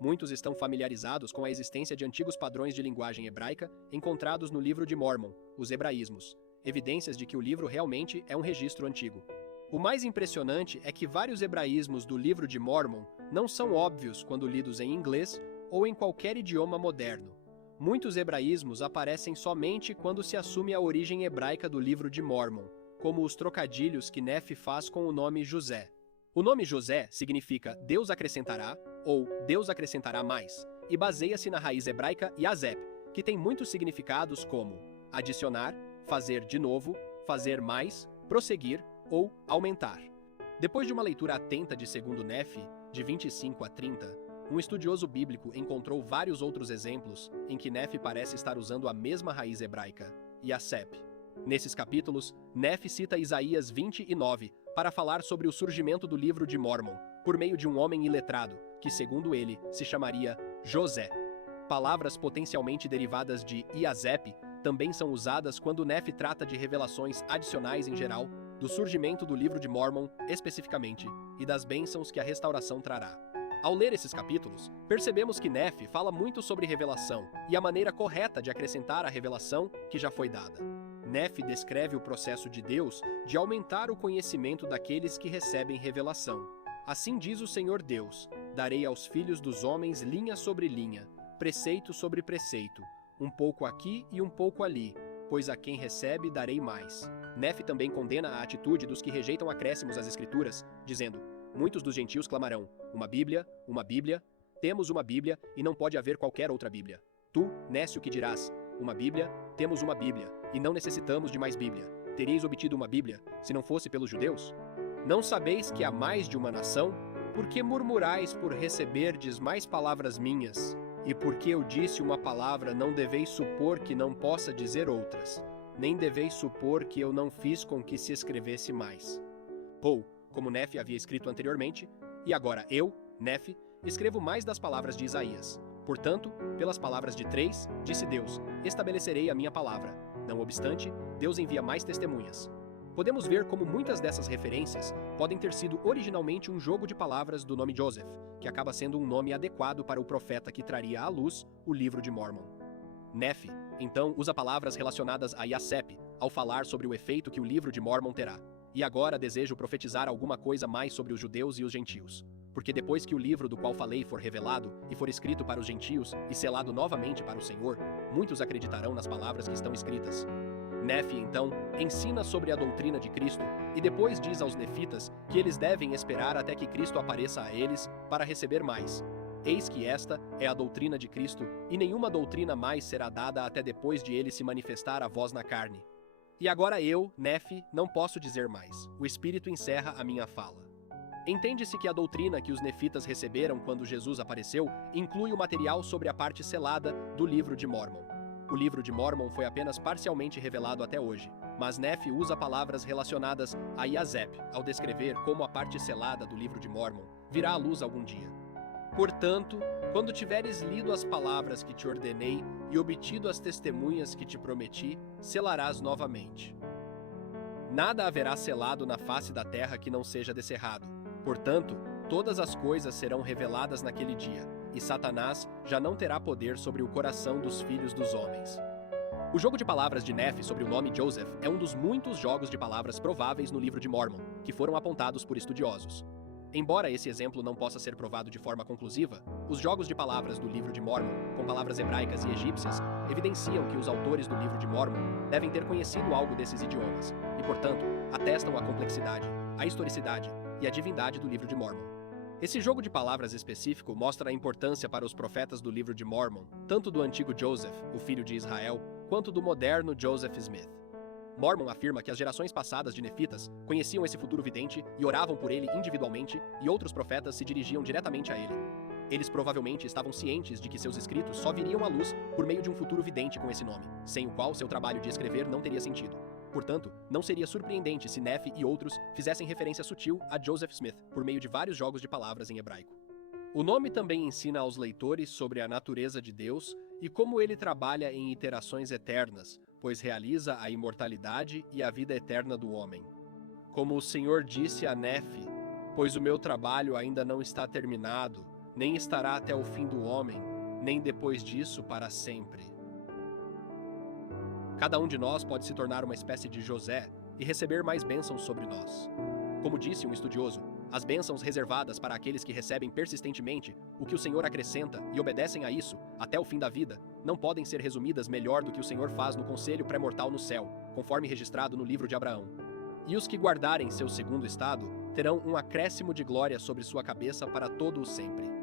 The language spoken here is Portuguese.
Muitos estão familiarizados com a existência de antigos padrões de linguagem hebraica encontrados no livro de Mórmon, os hebraísmos, evidências de que o livro realmente é um registro antigo. O mais impressionante é que vários hebraísmos do livro de Mórmon não são óbvios quando lidos em inglês ou em qualquer idioma moderno. Muitos hebraísmos aparecem somente quando se assume a origem hebraica do livro de Mórmon, como os trocadilhos que Nefi faz com o nome José. O nome José significa Deus acrescentará ou Deus acrescentará mais, e baseia-se na raiz hebraica Yazep, que tem muitos significados como adicionar, fazer de novo, fazer mais, prosseguir ou aumentar. Depois de uma leitura atenta de 2º Nefi, de 25 a 30, um estudioso bíblico encontrou vários outros exemplos em que Nefi parece estar usando a mesma raiz hebraica, Yazep. Nesses capítulos, Nefi cita Isaías 29 para falar sobre o surgimento do livro de Mórmon, por meio de um homem iletrado, que, segundo ele, se chamaria José. Palavras potencialmente derivadas de Yazep também são usadas quando Nefi trata de revelações adicionais em geral, do surgimento do livro de Mórmon, especificamente, e das bênçãos que a restauração trará. Ao ler esses capítulos, percebemos que Nefi fala muito sobre revelação e a maneira correta de acrescentar a revelação que já foi dada. Nefi descreve o processo de Deus de aumentar o conhecimento daqueles que recebem revelação. Assim diz o Senhor Deus: darei aos filhos dos homens linha sobre linha, preceito sobre preceito, um pouco aqui e um pouco ali, pois a quem recebe darei mais. Nefi também condena a atitude dos que rejeitam acréscimos às Escrituras, dizendo: muitos dos gentios clamarão: uma Bíblia, temos uma Bíblia e não pode haver qualquer outra Bíblia. Tu, nécio, que dirás: uma Bíblia, temos uma Bíblia, e não necessitamos de mais Bíblia. Teríeis obtido uma Bíblia, se não fosse pelos judeus? Não sabeis que há mais de uma nação? Por que murmurais por receberdes mais palavras minhas? E porque eu disse uma palavra, não deveis supor que não possa dizer outras, nem deveis supor que eu não fiz com que se escrevesse mais. Ou, como Nefi havia escrito anteriormente, e agora eu, Nefi, escrevo mais das palavras de Isaías. Portanto, pelas palavras de 3, disse Deus, estabelecerei a minha palavra. Não obstante, Deus envia mais testemunhas. Podemos ver como muitas dessas referências podem ter sido originalmente um jogo de palavras do nome Joseph, que acaba sendo um nome adequado para o profeta que traria à luz o livro de Mórmon. Nefi, então, usa palavras relacionadas a Yazep ao falar sobre o efeito que o livro de Mórmon terá. E agora desejo profetizar alguma coisa mais sobre os judeus e os gentios. Porque depois que o livro do qual falei for revelado e for escrito para os gentios e selado novamente para o Senhor, muitos acreditarão nas palavras que estão escritas. Nefi, então, ensina sobre a doutrina de Cristo e depois diz aos nefitas que eles devem esperar até que Cristo apareça a eles para receber mais. Eis que esta é a doutrina de Cristo e nenhuma doutrina mais será dada até depois de ele se manifestar a vós na carne. E agora eu, Nefi, não posso dizer mais. O Espírito encerra a minha fala. Entende-se que a doutrina que os nefitas receberam quando Jesus apareceu inclui o material sobre a parte selada do livro de Mórmon. O livro de Mórmon foi apenas parcialmente revelado até hoje, mas Nefi usa palavras relacionadas a Yazep ao descrever como a parte selada do livro de Mórmon virá à luz algum dia. Portanto, quando tiveres lido as palavras que te ordenei e obtido as testemunhas que te prometi, selarás novamente. Nada haverá selado na face da terra que não seja descerrado. Portanto, todas as coisas serão reveladas naquele dia, e Satanás já não terá poder sobre o coração dos filhos dos homens. O jogo de palavras de Nefi sobre o nome Joseph é um dos muitos jogos de palavras prováveis no livro de Mórmon, que foram apontados por estudiosos. Embora esse exemplo não possa ser provado de forma conclusiva, os jogos de palavras do livro de Mórmon, com palavras hebraicas e egípcias, evidenciam que os autores do livro de Mórmon devem ter conhecido algo desses idiomas, e, portanto, atestam a complexidade, a historicidade e a divindade do livro de Mórmon. Esse jogo de palavras específico mostra a importância para os profetas do livro de Mórmon, tanto do antigo Joseph, o filho de Israel, quanto do moderno Joseph Smith. Mórmon afirma que as gerações passadas de nefitas conheciam esse futuro vidente e oravam por ele individualmente, e outros profetas se dirigiam diretamente a ele. Eles provavelmente estavam cientes de que seus escritos só viriam à luz por meio de um futuro vidente com esse nome, sem o qual seu trabalho de escrever não teria sentido. Portanto, não seria surpreendente se Nefi e outros fizessem referência sutil a Joseph Smith por meio de vários jogos de palavras em hebraico. O nome também ensina aos leitores sobre a natureza de Deus e como ele trabalha em iterações eternas, pois realiza a imortalidade e a vida eterna do homem. Como o Senhor disse a Nefe, pois o meu trabalho ainda não está terminado, nem estará até o fim do homem, nem depois disso para sempre. Cada um de nós pode se tornar uma espécie de José e receber mais bênçãos sobre nós. Como disse um estudioso, as bênçãos reservadas para aqueles que recebem persistentemente o que o Senhor acrescenta e obedecem a isso até o fim da vida, não podem ser resumidas melhor do que o Senhor faz no conselho pré-mortal no céu, conforme registrado no livro de Abraão. E os que guardarem seu segundo estado terão um acréscimo de glória sobre sua cabeça para todo o sempre.